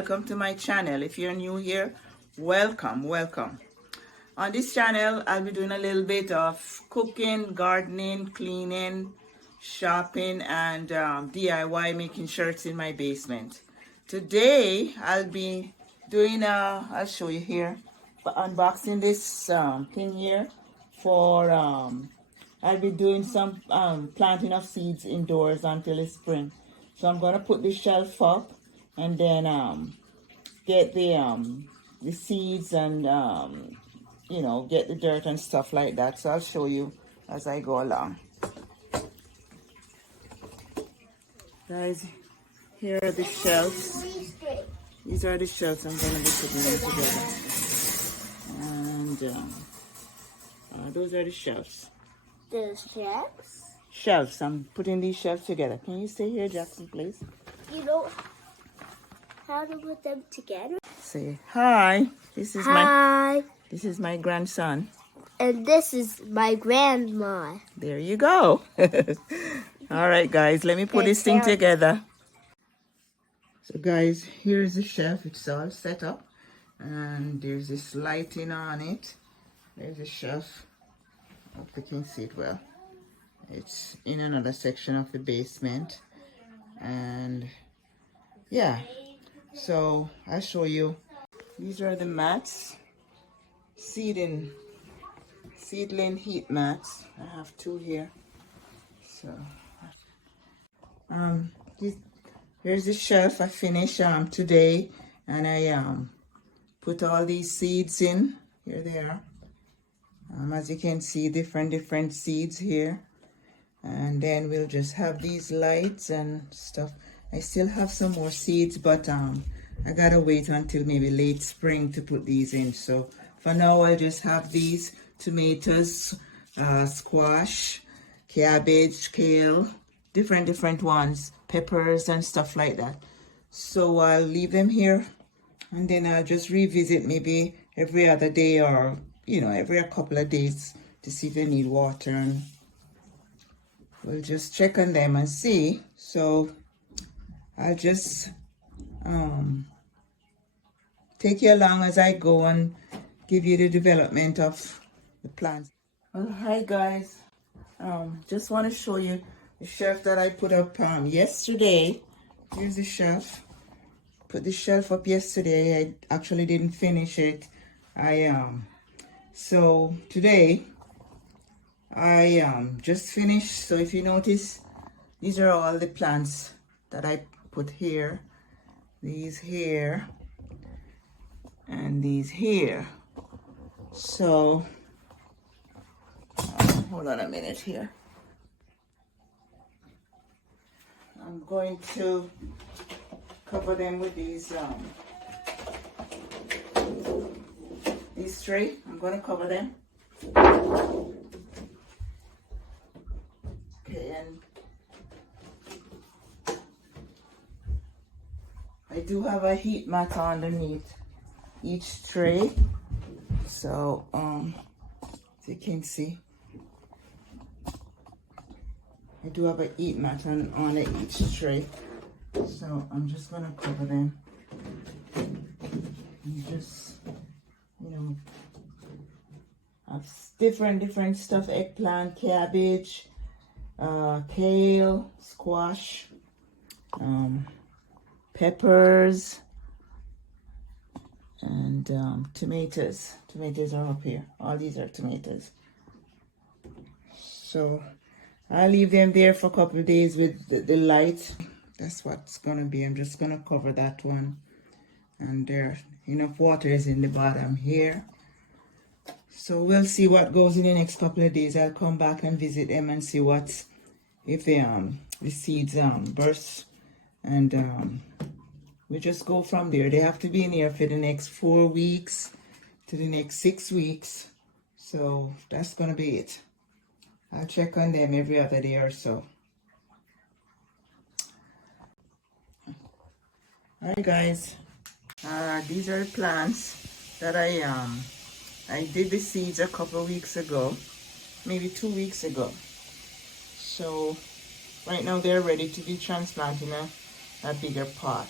welcome to my channel. If you're new here, welcome. On this channel, I'll be doing a little bit of cooking, gardening, cleaning, shopping, and DIY, making shirts in my basement. Today, I'll be doing I'll show you here, unboxing this thing here for, I'll be doing some planting of seeds indoors until it's spring. So I'm going to put the shelf up and then get the seeds and you know, get the dirt and stuff like that. So I'll show you as I go along. Guys, here are the shelves. These are the shelves I'm going to be putting them together. And those are the shelves. The shelves? Shelves. I'm putting these shelves together. Can you stay here, Jackson, please? You know how to put them together? Say hi. This is my grandson. And this is my grandma. There you go. All right, guys, let me put this thing together. So, guys, here's the shelf. It's all set up. And there's this lighting on it. There's the shelf. I hope you can see it well. It's in another section of the basement. And, yeah. So, I'll show you. These are the mats. Seedling heat mats. I have two here. So, here's the shelf I finished today, and I put all these seeds in. Here they are. As you can see, different seeds here. And then we'll just have these lights and stuff. I still have some more seeds, but I gotta wait until maybe late spring to put these in. So for now, I'll just have these tomatoes, squash, cabbage, kale, different ones, peppers and stuff like that. So I'll leave them here, and then I'll just revisit maybe every other day, or you know, every couple of days to see if they need water, and we'll just check on them and see. So I'll just take you along as I go and give you the development of the plants. Well, hi guys. Just want to show you the shelf that I put up yesterday. Here's the shelf. Put the shelf up yesterday. I actually didn't finish it. So today I just finished. So if you notice, these are all the plants that I put here. These here and these here. So hold on a minute here. I'm going to cover them with these tray. I'm going to cover them. Okay, and I do have a heat mat underneath each tray. So as you can see, I do have a heat mat on each tray. So I'm just gonna cover them and just, you know, have different stuff: eggplant, cabbage, kale, squash, peppers, and tomatoes. Tomatoes are up here. All these are tomatoes. So I'll leave them there for a couple of days with the light. That's what's gonna be. I'm just gonna cover that one. And there, enough water is in the bottom here. So we'll see what goes in the next couple of days. I'll come back and visit them and see if the seeds burst, and we just go from there. They have to be in here for the next 4 weeks to the next 6 weeks. So that's gonna be it. I'll check on them every other day or so. Alright guys, these are the plants that I did the seeds a couple of weeks ago, maybe 2 weeks ago. So right now they're ready to be transplanted in a bigger pot.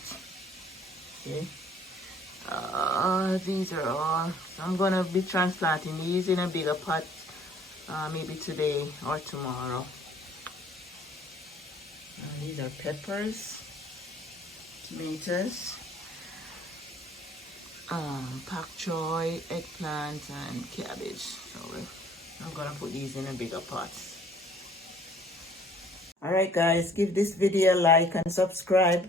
Okay, These are all. I'm gonna be transplanting these in a bigger pot, maybe today or tomorrow. These are peppers, tomatoes, pak choy, eggplant, and cabbage. So I'm gonna put these in a bigger pot. Alright guys, give this video a like and subscribe.